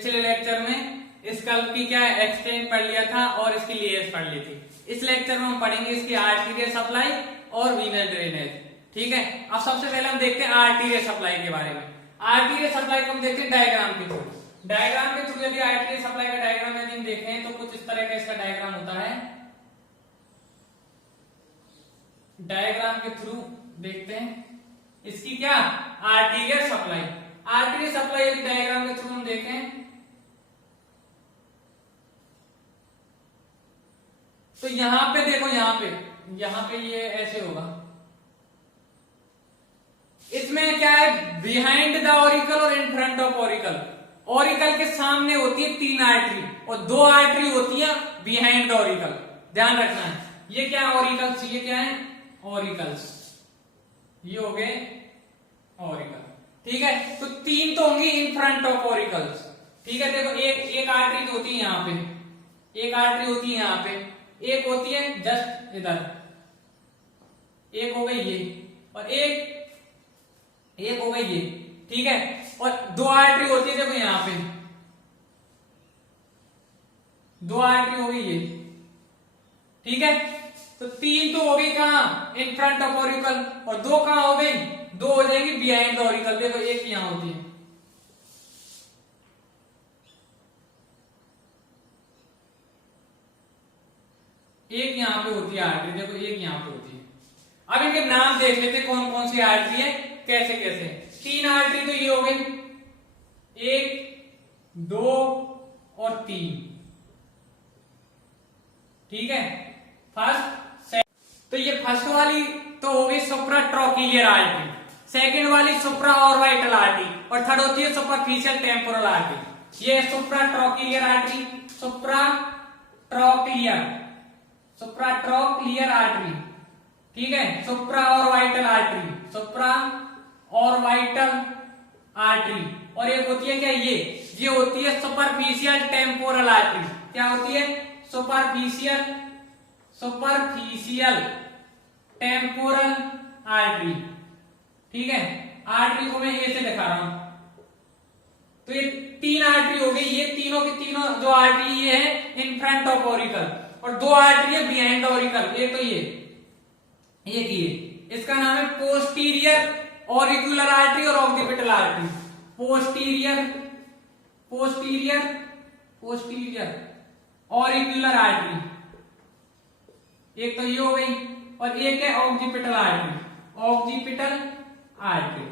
पिछले लेक्चर में स्कल्प की क्या एक्सटेंट पढ़ लिया था और इसकी लेयर्स पढ़ ली थी। इस लेक्चर में हम पढ़ेंगे इसकी आर्टीरियल सप्लाई और वीनस ड्रेनेज। ठीक है, अब सबसे पहले हम देखते हैं आर्टीरियल सप्लाई के बारे में। आर्टीरियल सप्लाई को हम देखते हैं डायग्राम के थ्रू। डायग्राम के थ्रू यदि आर्टीरियल सप्लाई का डायग्राम यदि हम देखें तो कुछ इस तरह का इसका डायग्राम होता है। डायग्राम के थ्रू देखते हैं इसकी क्या आर्टीरियल सप्लाई। आर्टीरियल सप्लाई यदि डायग्राम के थ्रू हम देखें तो यहां पे देखो, यहां पे ये ऐसे होगा। इसमें क्या है, बिहाइंड द ऑरिकल और in front of auricle. Auricle के सामने होती है 3 आर्टरी और 2 आर्टरी होती है बिहाइंड द ऑरिकल। ध्यान रखना है, ये क्या है ऑरिकल्स, ये क्या है ऑरिकल्स, ये हो गए ऑरिकल। ठीक है, तो 3 तो होंगी इन फ्रंट ऑफ ऑरिकल्स। ठीक है, देखो एक आर्टरी तो होती है यहां पे, एक आर्टरी होती है यहां पे, एक होती है जस्ट इधर, एक हो गई ये और एक हो गई ये। ठीक है, और 2 आर्टरी होती है देखो यहां पे, 2 आर्टरी हो गई ये। ठीक है, तो 3 तो हो गई कहां इन फ्रंट ऑफ ऑरिकल और 2 कहां हो गई, 2 हो जाएंगी बिहाइंड द ऑरिकल। देखो एक यहां होती है, एक यहां पे होती है आर्टरी, देखो एक यहां पे होती है। अब इनके नाम देख लेते कौन कौन सी आर्टरी है, कैसे कैसे। 3 आर्टरी तो ये हो गई, 1 2 और 3। ठीक है, फर्स्ट तो ये फर्स्ट वाली तो हो गई सुप्रा ट्रोकिलियर आर्टरी, सेकंड वाली सुप्रा ऑर्बिटल आर्टरी और थर्ड होती है सुपरफिशियल टेम्पोरल आर्टरी। ये सुप्रा ट्रोकिलियर आर्टरी, सुप्रा ट्रोक्लियर आर्टरी। ठीक है, सुप्रा ऑर्बिटल आर्टरी, सुप्रा ऑर्बिटल आर्टरी। और एक होती है क्या ये होती है सुपरफिशियल टेम्पोरल आर्टरी। क्या होती है, सुपरफिशियल टेम्पोरल आर्टरी। ठीक है, आर्टरी को मैं ए से दिखा रहा हूं। तो ये 3 आर्टरी हो गई, ये तीनों की तीनों जो आर्टरी ये है इन फ्रंट ऑफ ऑरिकल और 2 आर्टरी है बिहाइंड द ऑरिकल। एक तो ये इसका नाम है पोस्टीरियर ऑरिकुलर आर्टरी और occipital artery. Posterior auricular artery, एक तो ये हो गई और एक है ऑक्सीपिटल आर्टरी।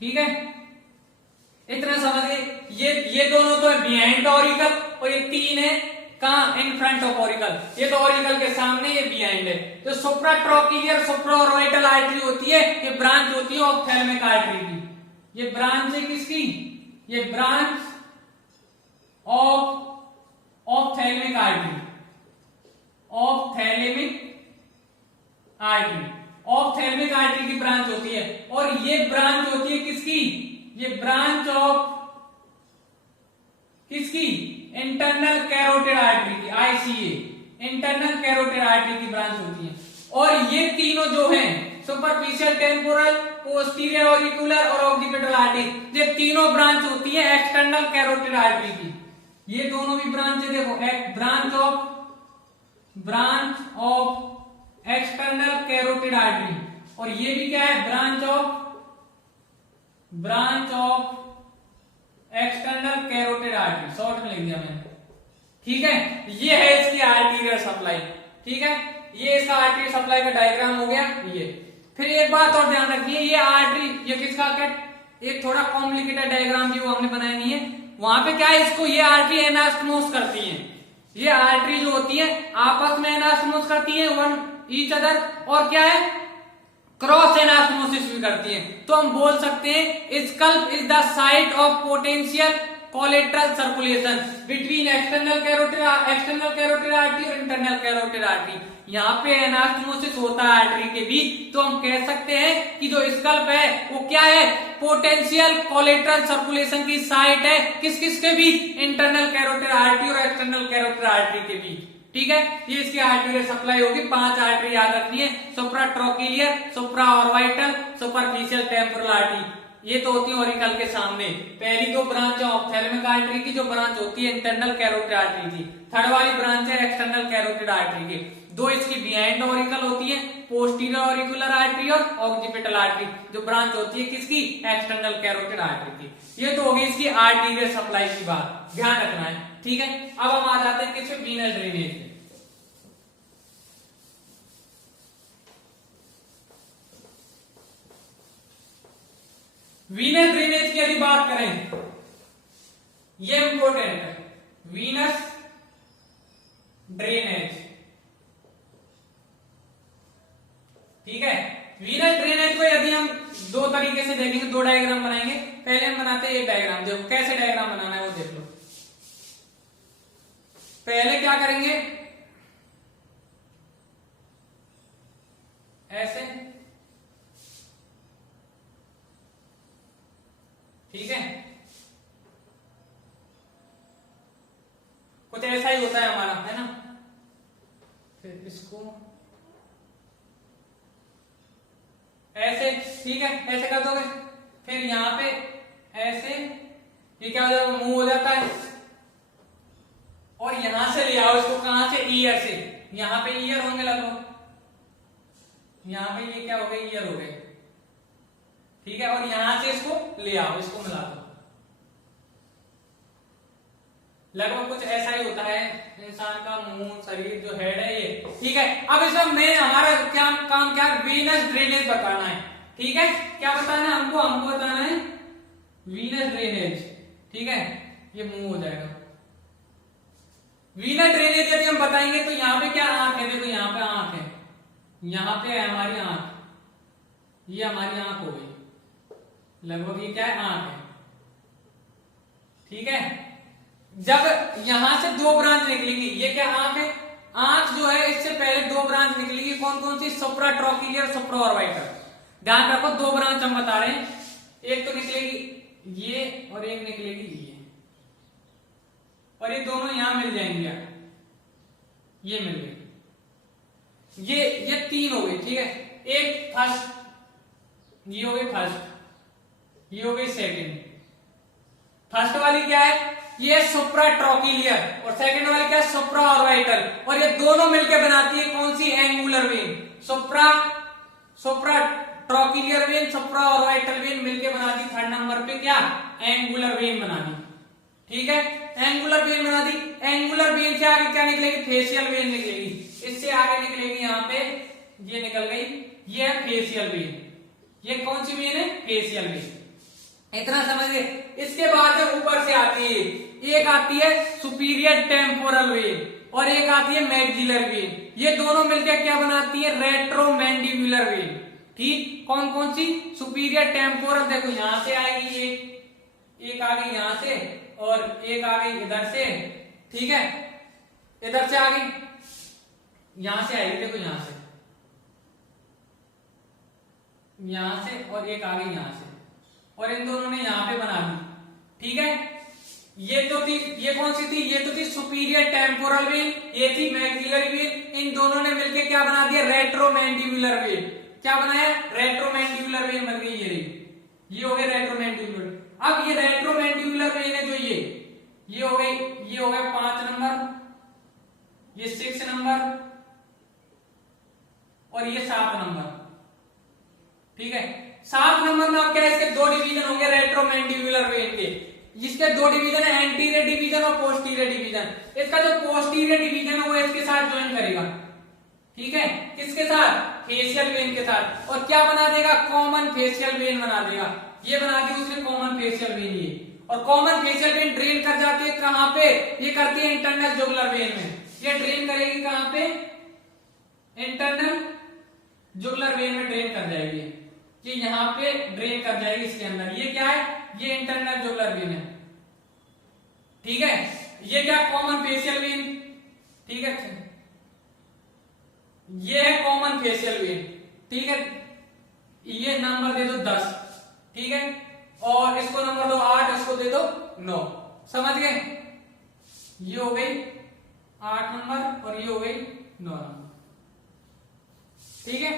ठीक है, इतना समझ गए। ये दोनों तो है बिहाइंड द ऑरिकल और ये 3 है कहां इन फ्रंट ऑफ ऑरिकल। ये तो ऑरिकल के सामने, ये बिहाइंड है। तो सुप्रा ट्रोकिलियर सुप्रा ऑर्बिटल आर्टरी होती है, ये ब्रांच होती है ऑप्थेल्मिक आर्टरी की। ये ब्रांच है किसकी, ये branch ophthalmic artery, ophthalmic artery की ब्रांच होती है। और ये ब्रांच होती है किसकी, ये ब्रांच ऑफ किसकी, इंटरनल कैरोटिड आर्टरी की, आईसीए, इंटरनल कैरोटिड आर्टरी की ब्रांच होती है। और ये तीनों जो हैं सुपरफिशियल टेम्पोरल, पोस्टीरियर ऑरिकुलर और ऑक्सीपिटल आर्टरी, ये तीनों ब्रांच होती है एक्सटर्नल कैरोटिड आर्टरी की। ये दोनों भी ब्रांच है, देखो branch of external carotid artery. और ये भी क्या है, branch of external carotid artery, short में लिख दिया मैंने। ठीक है, ये है इसकी आर्टीरियल सप्लाई। ठीक है, ये इसका आर्टीरियल सप्लाई का डायग्राम हो गया ये। फिर एक बात और ध्यान रखिए, ये आर्टरी, ये किसका एक थोड़ा कॉम्प्लिकेटेड डायग्राम भी वो हमने बनाया नहीं है। वहां पे क्या है, इसको ये आर्टरी एनास्टमोस करती है। ये आर्टरी जो होती है आपस में एनास्टमोस करती है वन ईच अदर, और क्या है क्रॉस एनास्मोसिस भी करती है। तो हम बोल सकते हैं scalp is the site of potential collateral circulation between external carotid artery और इंटरनल कैरोटिड आर्टरी। यहाँ पे एनास्टमोसिस होता है आर्टरी के बीच, तो हम कह सकते हैं कि जो स्कल्प है वो क्या है, पोटेंशियल कोलेटरल सर्कुलेशन की साइट है। किस किस के बीच, इंटरनल कैरोटिड आर्टरी और एक्सटर्नल कैरोटिड आर्टरी के बीच। ठीक है, ये इसकी आर्टरी सप्लाई होगी। 5 आर्टरी याद रखनी है, सुप्रा ट्रोकिलियर, सुप्रा ऑर्बिटल, सुपरफिशियल टेम्पोरल आर्टरी। ये तो होती है ऑरिकल के सामने। पहली दो ब्रांच है ऑप्थेल्मिक आर्टरी की, जो ब्रांच होती है इंटरनल कैरोटिड आर्टरी की। थर्ड वाली ब्रांच है एक्सटर्नल कैरोटिड आर्टरी की। दो इसकी बिहाइंड ऑरिकल होती है, पोस्टीरियर ऑरिकुलर आर्टरी और ऑक्सीपिटल आर्टरी, जो ब्रांच होती है किसकी, एक्सटर्नल कैरोटिड आर्टरी की। ये तो होगी इसकी आर्टीरियल सप्लाई की बात, ध्यान रखना है, ठीक है। अब हम आ जाते हैं किस वीनस ड्रेनेज में। वीनस ड्रेनेज की यदि बात करें, ये इंपॉर्टेंट है, वीनस ड्रेनेज, ठीक है। वीनस ड्रेनेज को यदि हम दो तरीके से देखेंगे, दो डायग्राम बनाएंगे। पहले हम बनाते हैं ये डायग्राम, देखो कैसे डायग्राम बनाना है वो देख लो। पहले क्या करेंगे, ऐसे, ठीक है, कुछ ऐसा ही होता है हमारा, है ना। फिर इसको ऐसे, ठीक है, ऐसे कर दोगे। फिर यहां पे ऐसे, ये क्या हो जाएगा, मुंह हो जाता है। और यहां से ले आओ इसको, कहां से, ईयर से। यहां पे ईयर होंगे लगभग, यहां पे ये क्या हो गए, ईयर हो गए, ठीक है। और यहां से इसको ले आओ, इसको मिला दो। लगभग कुछ ऐसा ही होता है इंसान का मुंह, शरीर, जो हेड है ये, ठीक है। अब इसमें मेन हमारा क्या काम, क्या, वीनस ड्रेनेज बताना है, ठीक है। क्या बताना है हमको, हमको बताना है वीनस ड्रेनेज, ठीक है। ये मुंह हो जाएगा। वीनस ड्रेनेज यदि हम बताएंगे तो यहाँ पे क्या आंख है, देखो यहाँ पे आंख है, यहाँ पे है हमारी आंख, ये हमारी आंख हो गई, लगभग ये क्या है, आंख है, ठीक है। जब यहां से दो ब्रांच निकलेंगी, ये क्या आंख है, आंख जो है इससे पहले दो ब्रांच निकलेगी, कौन कौन सी, सुप्राट्रोकिलियर, सुप्राऑर्बिटल। ध्यान रखो, दो ब्रांच हम बता रहे हैं, एक तो निकलेगी ये और एक निकलेगी ये, और ये दोनों यहां मिल जाएंगे, ये मिल गई, ये तीन हो गई, ठीक है। एक फर्स्ट, ये हो गई फर्स्ट, ये हो गई सेकंड। फर्स्ट वाली क्या है, ये सुप्राट्रोकिलियर, और सेकंड वाली क्या है, सुप्राऑर्बिटल, और ये दोनों मिलकर बनाती है कौन सी, angular vein. Supratrochlear vein, supraorbital vein मिलकर बनाती थर्ड नंबर पे क्या, एंगुलर वेन बना दी, ठीक है। एंगुलर वेन बना दी। एंगुलर वेन से आगे क्या निकलेगी, फेशियल वेन निकलेगी। इससे आगे निकलेगी यहाँ पे, ये निकल गई, ये है फेशियल वेन। ये कौन सी वेन है, फेशियल वेन, इतना समझ गए। इसके बाद ऊपर से आती है, एक आती है सुपीरियर टेम्पोरल वेन और एक आती है मैक्सिलर वेन। ये दोनों मिलकर क्या बनाती है, रेट्रोमैंडिबुलर वेन, ठीक। कौन कौन सी, सुपीरियर टेम्पोरल, देखो यहां से आएगी एक आ गई यहां से, और एक आ गई इधर से, ठीक है, इधर से आ गई, यहां से आएगी, देखो यहां से, यहां से, और एक आ गई यहां से, और इन दोनों ने यहां पे बना दी, ठीक है। ये तो थी, ये कौन सी थी, ये तो थी सुपीरियर टेम्पोरल वेन, ये थी मैक्सिलरी वेन। इन दोनों ने मिलकर क्या बना दिया, रेट्रोमैंडिबुलर वेन। क्या बनाया, रेट्रोमैंडिबुलर वेन बन गई, ये हो गए रेट्रोमैंडिबुलर। अब ये रेट्रोमैंडिबुलर वेन है जो ये हो गई, ये हो गया 5 नंबर, ये 6 नंबर, और ये 7 नंबर, ठीक है। 7 नंबर में अब क्या है, इसके दो डिवीजन होंगे रेट्रोमैंडिबुलर वेन के। इसके दो डिवीजन है, एंटीरियर डिवीजन और पोस्टीरियर डिवीजन। इसका जो पोस्टीरियर डिवीजन है वो इसके साथ ज्वाइन करेगा, ठीक है, किसके साथ, फेशियल वेन के साथ, और क्या बना देगा, कॉमन फेशियल वेन बना देगा। ये बना दी उसने कॉमन फेशियल वेन, ये, और कॉमन फेशियल वेन ड्रेन कर जाती है कहां पे, ये करती है इंटरनल जुगुलर वेन में। ये ड्रेन करेगी कहां पे, इंटरनल जुगुलर वेन में ड्रेन कर जाएगी, ये यहां पे ड्रेन कर जाएगी इसके अंदर। ये क्या है, ये इंटरनल जुगुलर वेन है, ठीक है। ये क्या, कॉमन फेशियल वेन, ठीक है, ये है कॉमन फेशियल वेन, ठीक है। ये नंबर दे दो 10, ठीक है, और इसको नंबर दो 8, इसको दे दो 9, समझ गए। ये हो गई 8 नंबर और ये हो गई 9 नंबर, ठीक है।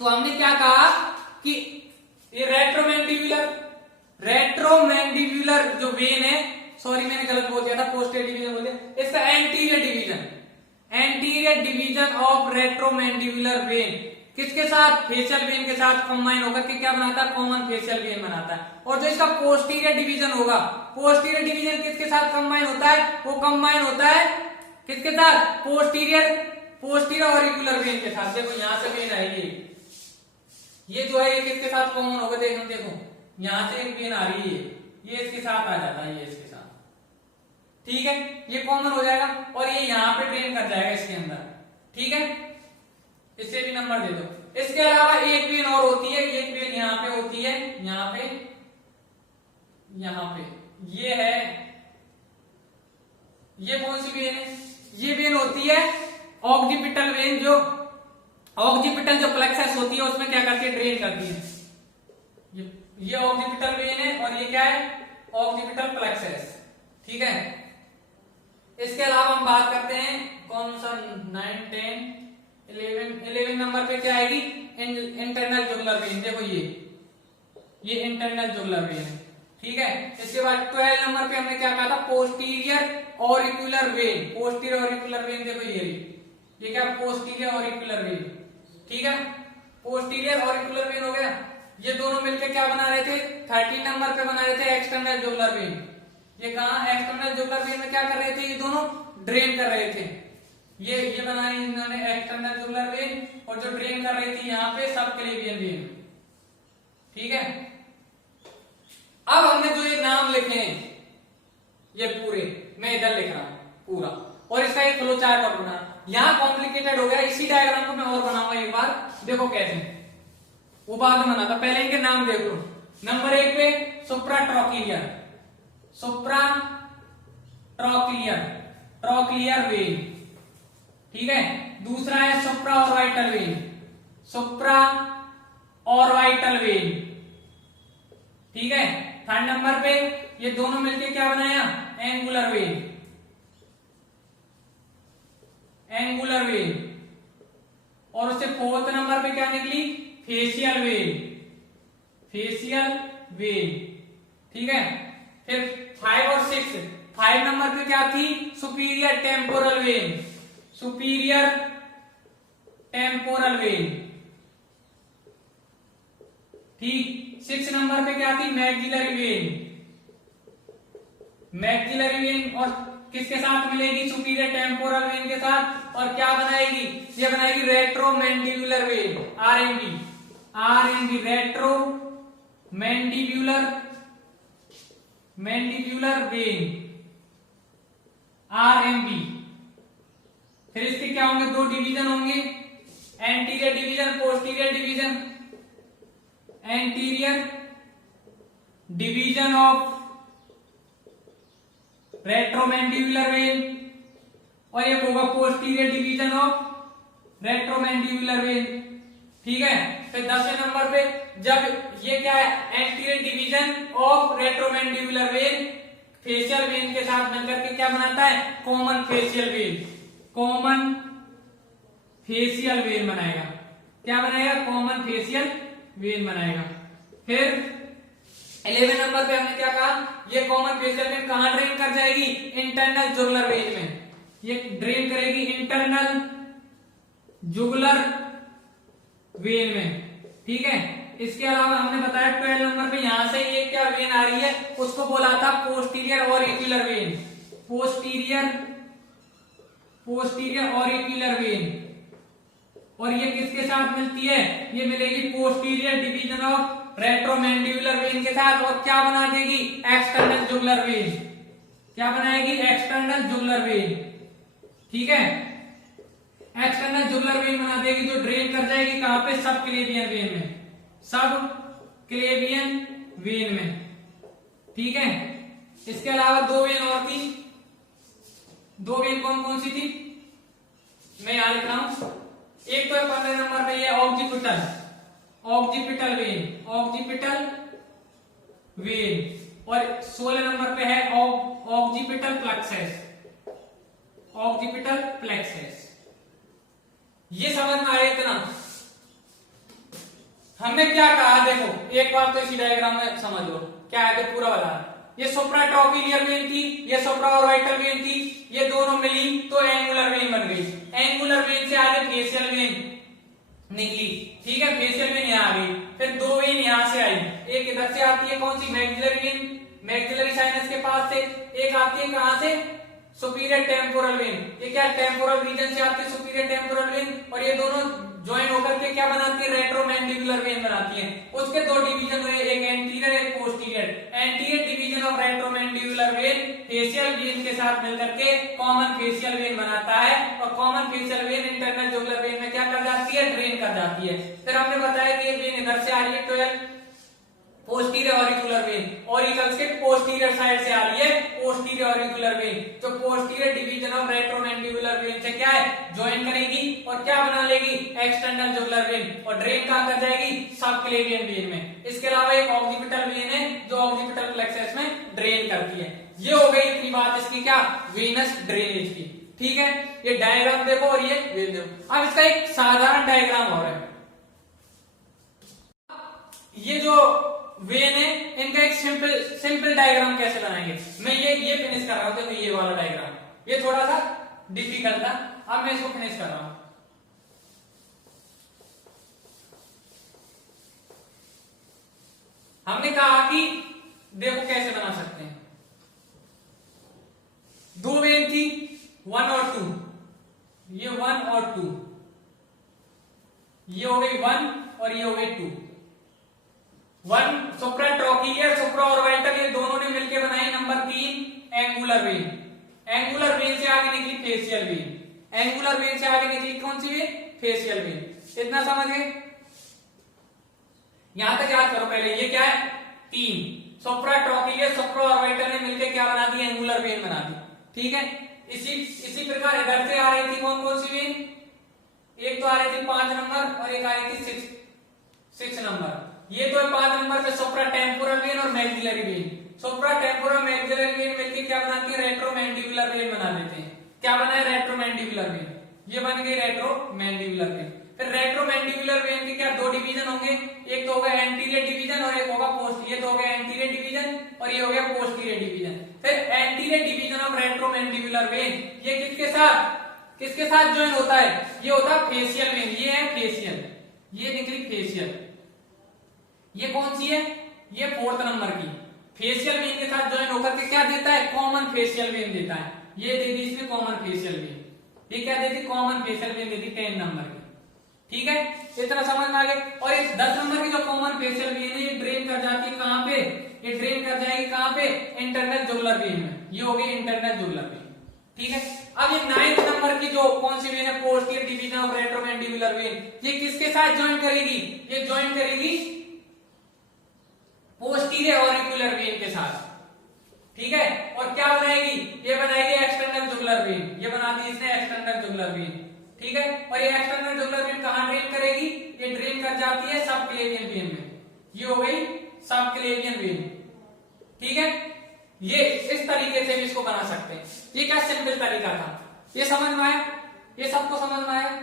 तो हमने क्या कहा कि ये रेट्रोमैंडिब्यूलर जो वेन है, सॉरी मैंने गलत बोल दिया था, पोस्टीरियर डिवीजन बोल दिया, इसका anterior division of retromandibular when किसके साथ, फेशियल वेन के साथ कंबाइन होकर के क्या बनाता है, कॉमन फेशियल वेन बनाता है। और जो इसका पोस्टीरियर डिवीजन होगा, पोस्टीरियर डिवीजन किसके साथ कंबाइन होता है, वो कंबाइन होता है किसके साथ, पोस्टीरियर ऑरिकुलर वेन के साथ। देखो यहां से वेन आएगी, ये जो है ये किसके साथ कॉमन होगा, देखो यहां से एक वेन आ रही है, ये इसके साथ आ जाता है, ये इसके साथ, ठीक है, ये कॉमन हो जाएगा और ये यहां पे ड्रेन कर जाएगा इसके अंदर, ठीक है, इससे भी नंबर दे दो। इसके अलावा एक वेन और होती है, एक वेन यहां पे होती है, यहां पे ये है, ये कौन सी वेन है, ये वेन होती है ऑक्सीपिटल वेन, जो ऑक्सीपिटल जो प्लेक्सस होती है उसमें क्या करती है, ड्रेन करती है। ये ऑक्सीपिटल वेन है और ये क्या है, ऑक्सीपिटल प्लेक्सस, ठीक है। इसके अलावा हम बात करते हैं कौन सा, 9, 10, 11 नंबर पे क्या आएगी, इंटरनल जुगुलर वेन। देखो ये इंटरनल जुगुलर वेन है, ठीक है। इसके बाद 12 नंबर पे हमने क्या कहा था, posterior auricular when, posterior auricular when, देखो ये क्या, पोस्टीरियर ऑरिकुलर वेन, ठीक है, पोस्टीरियर ऑरिकुलर वेन हो गया। ये दोनों मिलकर क्या बना रहे थे, 13 नंबर पे बना रहे थे एक्सटर्नल जुगुलर वेन। ये कहा एक्सटर्नल जुगुलर वेन में क्या कर रहे थे, ये दोनों ड्रेन कर रहे थे, ये बनाए इन्होंने एक्सटर्नल जुगुलर वेन, और जो ड्रेन कर रही थी यहाँ पे सबक्लेवियन वेन, ठीक है। अब हमने जो ये नाम लिखे हैं ये पूरे, मैं इधर लिख रहा हूं पूरा, और इसका एक फ्लो चार्ट और बना, यहां कॉम्प्लिकेटेड हो गया, इसी डायग्राम को मैं और बनाऊंगा एक बार, देखो कैसे, वो बाद में बनाता, पहले इनके नाम देखो। नंबर 1 पे ट्रॉक्लियर वेन, ठीक है। दूसरा है सुप्रा ऑर्बिटल वेन, ठीक है। 3rd नंबर पे ये दोनों मिलके क्या बनाया, एंगुलर वेन, और उससे 4th नंबर पे क्या निकली, फेशियल वेन, ठीक है। फिर 5 और 6, 5 नंबर पे क्या थी, सुपीरियर टेम्पोरल वेन, ठीक। 6 नंबर पे क्या थी, मैक्सिलरी वेन, और किसके साथ मिलेगी, सुपीरियर टेम्पोरल वेन के साथ, और क्या बनाएगी, ये बनाएगी retromandibular vein, RMB retromandibular vein, RMB. फिर इसके क्या होंगे, 2 डिवीजन होंगे, anterior division, posterior division, anterior division of retromandibular vein, और ये होगा posterior division of retromandibular vein, ठीक है। फिर 10वें नंबर पे जब ये क्या है, anterior division of retromandibular vein facial vein के साथ मिलकर के क्या बनाता है, कॉमन फेशियल वेन बनाएगा, क्या बनाएगा, कॉमन फेशियल वेन बनाएगा। फिर 11 नंबर पे हमने क्या कहा, ये कॉमन फेशियल वेन कहां ड्रेन कर जाएगी, इंटरनल जुगुलर वेन में, ये ड्रेन करेगी इंटरनल जुगुलर वेन में, ठीक है। इसके अलावा हमने बताया 12 नंबर पे यहां से एक क्या वेन आ रही है, उसको बोला था posterior auricular when, posterior auricular when, और ये किसके साथ मिलती है, ये मिलेगी posterior division of retromandibular when के साथ, और क्या बना देगी, एक्सटर्नल जुगुलर वेन, क्या बनाएगी, एक्सटर्नल जुगुलर वेन, ठीक है। एक्सटर्नल जुगुलर वेन बना देगी, जो ड्रेन कर जाएगी कहां पे, सबक्लेवियन वेन में, ठीक है। इसके अलावा 2 वेन और थी, 2 वेन कौन कौन सी थी, मैं यहां लिख रहा हूं। एक तो 15 नंबर पे ये ऑक्सीपिटल वेन, और 16 नंबर पे है ऑक्सीपिटल प्लेक्सस। ये समझ में आया इतना। हमने क्या कहा देखो एक बार तो इसी डायग्राम में समझ लो क्या है, तो पूरा बता। ये सुप्राट्रॉकिलियर वेन थी, ये सुप्राऑर्बिटल वेन थी, ये दोनों मिली तो एंगुलर वेन बन गई। एंगुलर वेन से आगे फेशियल वेन निकली, ठीक है, फेशियल वेन यहाँ आ गई। फिर दो वेन यहाँ से आई, एक इधर से आती है कौन सी, मैक्सिलरी वेन, मैक्सिलरी साइनस के पास से। एक आती है कहां से, सुपीरियर टेम्पोरल वेन। ये क्या टेम्पोरल रीजन से आती है सुपीरियर टेम्पोरल वेन, और ये दोनों ज्वाइन होकर के क्या बनाती है, रेट्रोमैंडिबुलर वेन बनाती है। उसके दो डिवीजन हुए, एक एंटीरियर एक posterior. Anterior division of retromandibular vein facial vein के साथ मिलकर के कॉमन फेशियल वेन बनाता है, और common facial when internal jugular vein में क्या कर जाती है, ड्रेन कर जाती है। फिर हमने बताया कि ये वेन इधर से आ रही है 12 पोस्टीरियर ऑरिकुलर वेन, ऑरिकल्स के पोस्टीरियर साइड से आ रही है पोस्टीरियर ऑरिकुलर वेन, जो posterior division of retromandibular when से क्या है, ज्वाइन करेगी और क्या बना लेगी, एक्सटर्नल जुगुलर वेन, और ड्रेन कहां कर जाएगी, सबक्लेवियन वेन में। इसके अलावा एक ऑक्सीपिटल वेन है जो ऑक्सीपिटल प्लेक्सस में ड्रेन करती है। ये हो गई इतनी बात इसकी क्या, वेनस ड्रेनेज की, ठीक है। ये डायग्राम देखो और ये वेन देखो। अब इसका एक साधारण डायग्राम हो रहा है। ये जो वेन है इनका एक सिंपल डायग्राम कैसे बनाएंगे, मैं ये फिनिश कर रहा हूं, देखो ये वाला डायग्राम, ये थोड़ा सा डिफिकल्ट था, अब मैं इसको फिनिश कर रहा हूं। हमने कहा कि देखो कैसे बना सकते हैं। दो वेन थी 1 और 2, ये 1 और 2, ये हो गई 1 और ये हो गई 2। 1 सुप्राट्रॉकिलियर सुप्राऑर्बिटल, ये दोनों ने मिलकर बनाई number 3 angular when. Angular when से आगे निकली फेशियल वेन, एंगुलर वेन से आगे निकली कौन सी वेन, फेशियल वेन। इतना समझ गए, यहां तक याद करो पहले। ये क्या है, 3 सुप्राट्रॉकिलियर सुप्राऑर्बिटल ने मिलकर क्या बना दी, एंगुलर वेन बना दी, ठीक है। इसी प्रकार इधर से आ रही थी कौन कौन सी वेन, एक तो आ रही थी 5 नंबर और एक आ रही थी 6 नंबर। ये तो 5 नंबर पे सुप्रा टेम्पोरल वेन और maxillary when. Supra temporal maxillary when मिलकर क्या बनाती है, रेट्रोमैंडिबुलर वेन बना देते हैं। क्या बना है, रेट्रोमैंडिबुलर वेन, ये बन गई रेट्रोमैंडिबुलर वेन। फिर रेट्रोमैंडिबुलर वेन के क्या दो डिवीजन होंगे, एक तो होगा एंटीरियर डिवीजन और एक होगा पोस्ट, ये तो हो गया एंटीरियर डिवीजन और ये हो गया पोस्टीरियर डिवीजन। फिर anterior division of retromandibular when ये किसके साथ ज्वाइन होता है, ये होता है फेशियल वेन। ये है फेशियल, ये निकली फेशियल। ये कौन सी है, ये 4th नंबर की। फेशियल वेन के साथ ज्वाइन होकर के क्या देता है, कॉमन फेशियल वेन देता है। ये दे दी इसमें कॉमन फेशियल वेन, ये क्या देती, कॉमन फेशियल वेन देती 10 नंबर की, ठीक है। इतना समझ में आ गया। और इस 10 नंबर की जो कॉमन फेशियल वेन है ये ड्रेन कर जाती है कहां पे, ये ड्रेन कर जाएगी कहां पे, इंटरनल जुगुलर वेन में। ये हो गई इंटरनल जुगुलर वेन, ठीक है। अब ये 9th नंबर की जो कौन सी वेन है, posterior division of retromandibular when, ये किसके साथ ज्वाइन करेगी, ये ज्वाइन करेगी पोस्टीरियर ऑरिकुलर वेन के साथ, ठीक है। और क्या बनाएगी, ये बनाएगी एक्सटर्नल जुगुलर वेन, ये बनाती है इसने एक्सटर्नल जुगुलर वेन, ठीक है। और ये एक्सटर्नल जुगुलर वेन कहां ड्रेन करेगी, ये ड्रेन कर जाती है सबक्लेवियन वेन में। ये हो गई सबक्लेवियन वेन, ठीक है। ये इस तरीके से भी इसको बना सकते हैं। ये क्या सिंपल तरीका था, ये समझ में आया, ये सबको समझ में आया।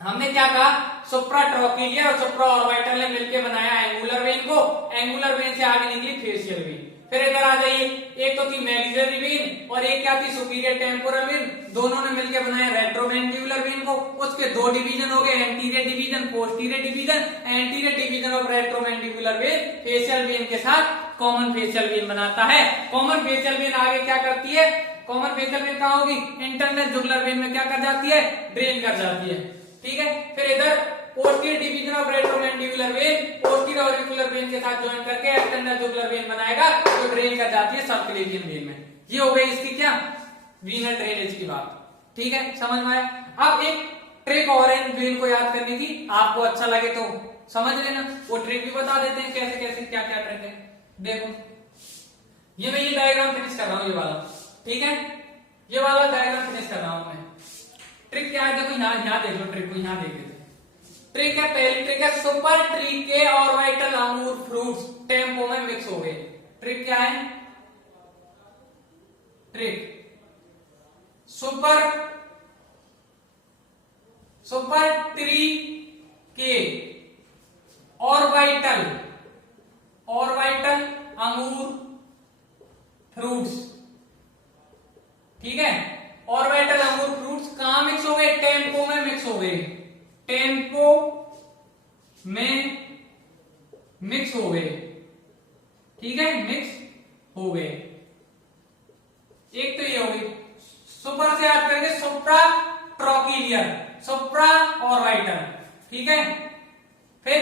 हमने क्या कहा, सुप्राट्रॉकिलियर और सुप्राऑर्बिटल ने मिलकर बनाया एंगुलर वेन को, एंगुलर वेन से आगे निकली फेशियल वेन। फिर इधर आ जाइए, एक तो थी मैक्सिलरी वेन और एक क्या थी, सुपीरियर टेम्पोरल वेन। दोनों ने मिलकर बनाया रेट्रोमैंडिबुलर वेन को। उसके दो डिवीजन हो गए, anterior division, posterior division. Anterior division of retromandibular vein facial vein के साथ कॉमन फेशियल वेन बनाता है। कॉमन फेशियल वेन आगे क्या करती है, कॉमन फेशियल वेन कहां होगी, इंटरनल जुगुलर वेन में क्या कर जाती है, ड्रेन कर जाती है, ठीक है। फिर इधर posterior division of retromandibular vein posterior auricular vein के साथ ज्वाइन करके एक्सटर्नल जुगुलर वेन बनाएगा, जो ड्रेन कर जाती है सबक्लेवियन वेन में। ये हो गई इसकी क्या, वीनल ड्रेनेज की बात, ठीक है, समझ में आया। अब एक ट्रिक और है वेन को याद करने की, आपको अच्छा लगे तो समझ लेना, वो ट्रिक भी बता देते हैं कैसे कैसे क्या क्या ट्रिक है। देखो ये मैं ये डायग्राम फिनिश कर रहा हूं, ये वाला, ठीक है, ये वाला डायग्राम फिनिश कर रहा हूं मैं। ट्रिक क्या है, देखो यहाँ देख लो, ट्रिक को यहाँ देख लेते। ट्रिक है, पहली ट्रिक है, सुपर ट्री के ऑर्बिटल अंगूर फ्रूट्स टेम्पो में मिक्स हो गए। ट्रिक क्या है, ट्रिक सुपर ट्री के ऑर्बिटल हो गए, टेम्पो में मिक्स हो गए, ठीक है, मिक्स हो गए। एक तो ये हो गई। सुपर से याद करेंगे सुप्रा ट्रोकिलियर, सुप्रा ऑर्बिटल, ठीक है। फिर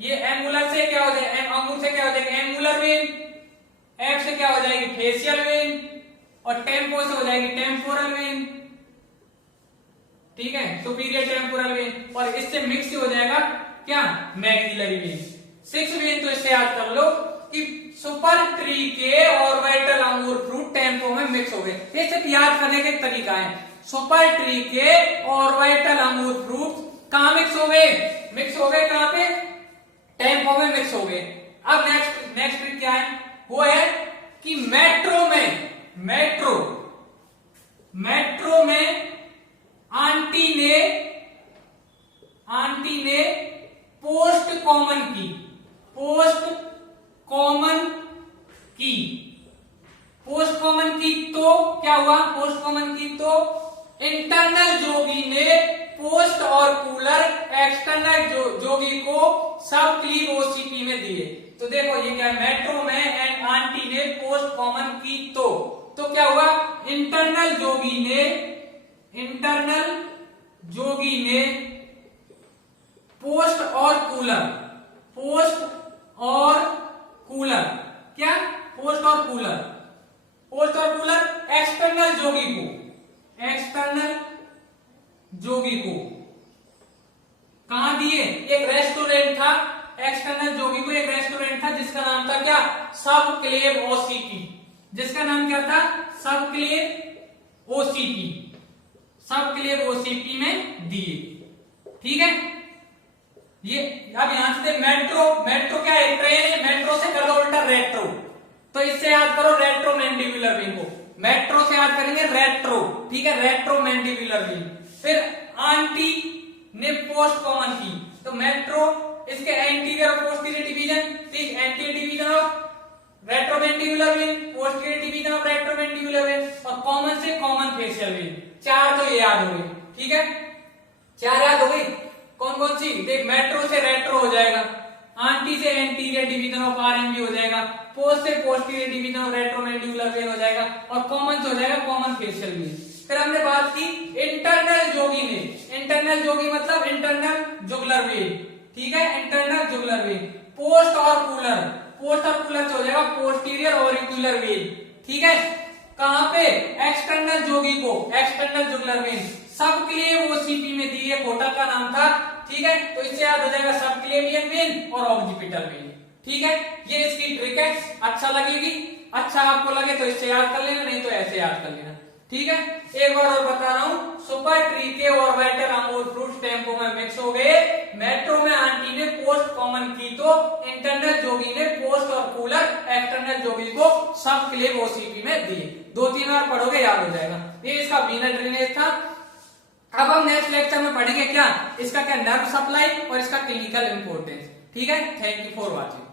ये एंगुलर से क्या हो जाएगा, अंगूर से क्या हो जाएगा एंगुलर वेन, एफ से क्या हो जाएगी फेशियल वेन, और टेम्पो से हो जाएगी टेम्पोरल वेन, ठीक है, सुपीरियर टेम्पोरल वेन, और इससे मिक्स हो जाएगा क्या मैक्सिलरी वेन। 6 वेन तो इससे याद कर लो कि सुपर ट्री के ऑर्बिटल अंगूर फ्रूट टेम्पो में मिक्स हो गए। ये सिर्फ याद करने का एक तरीका है। सुपर ट्री के ऑर्बिटल अंगूर फ्रूट कहां मिक्स हो गए, मिक्स हो गए कहां पे, टेम्पो में मिक्स हो गए। अब नेक्स्ट ट्रिक क्या है, वो है कि मेट्रो में आंटी ने पोस्ट कॉमन की, तो क्या हुआ, पोस्ट कॉमन की तो इंटरनल जोगी ने पोस्ट और कूलर एक्सटर्नल जोगी को सब क्लीव ओसीपी में दिए। तो देखो ये क्या है, मेट्रो में एंड आंटी ने पोस्ट कॉमन की तो क्या हुआ, इंटरनल जोगी ने पोस्ट और कूलर क्या, पोस्ट और कूलर एक्सटर्नल जोगी को कहां दिए, एक रेस्टोरेंट था, एक्सटर्नल जोगी को एक रेस्टोरेंट था जिसका नाम था क्या, सब क्लेव ओसीपी, जिसका नाम क्या था, सब क्लेव ओसीपी में दिए, ठीक है। ये अब यहां से मेट्रो क्या है, ट्रेन है, मेट्रो से कर लो उल्टा रेट्रो, तो इससे याद करो रेट्रो मैंडिबुलर वेन को, मेट्रो से याद करेंगे रेट्रो, ठीक है, रेट्रो मैंडिबुलर वेन। फिर आंटी ने पोस्ट कॉमन की, तो मेट्रो इसके एंटीरियर और पोस्टीरियर डिवीजन, ठीक, anterior division of retromandibular vein, posterior division of retromandibular vein, और कॉमन से कॉमन फेशियल वेन। 4 तो ये याद हो गई, ठीक है, 4 याद हो गई। कौन कौन सी, देख मेट्रो से रेट्रो हो जाएगा, आंटी से एंटीरियर डिवीजन ऑफ आरएमबी हो जाएगा, पोस्ट से posterior division of retromandibular when हो जाएगा, और कॉमन से हो जाएगा कॉमन फेशियल वेन। फिर हमने बात की इंटरनल जोगी ने, इंटरनल जोगी मतलब इंटरनल जुगुलर वेन, ठीक है, इंटरनल जुगुलर वेन। पोस्ट और कूलर से हो जाएगा पोस्टीरियर ऑरिकुलर वेन, ठीक है। कहां पे, एक्सटर्नल जोगी को एक्सटर्नल जुगुलर वेन सब क्लेव ओसीपी में दी, एक होटल का नाम था, ठीक है, तो इससे याद हो जाएगा सब क्लेवियन वेन और ऑक्सीपिटल वेन, ठीक है। ये इसकी ट्रिक है, अच्छा लगेगी, अच्छा आपको लगे तो इससे याद कर लेना, नहीं तो ऐसे याद कर लेना, ठीक है। एक बार और बता रहा हूं, सुपर ट्री के ऑर्बिटल अंगूर फ्रूट टेम्पो में मिक्स हो गए, मेट्रो में आंटी ने पोस्ट कॉमन की, तो इंटरनल जोगी ने पोस्ट और कूलर एक्सटर्नल जोगी को सब क्लेव ओसीपी में दिए। 2-3 बार पढ़ोगे याद हो जाएगा। ये इसका वीनर ड्रेनेज था। अब हम नेक्स्ट लेक्चर में पढ़ेंगे क्या, इसका क्या नर्व सप्लाई और इसका क्लिनिकल इंपोर्टेंस, ठीक है। Thank you for watching.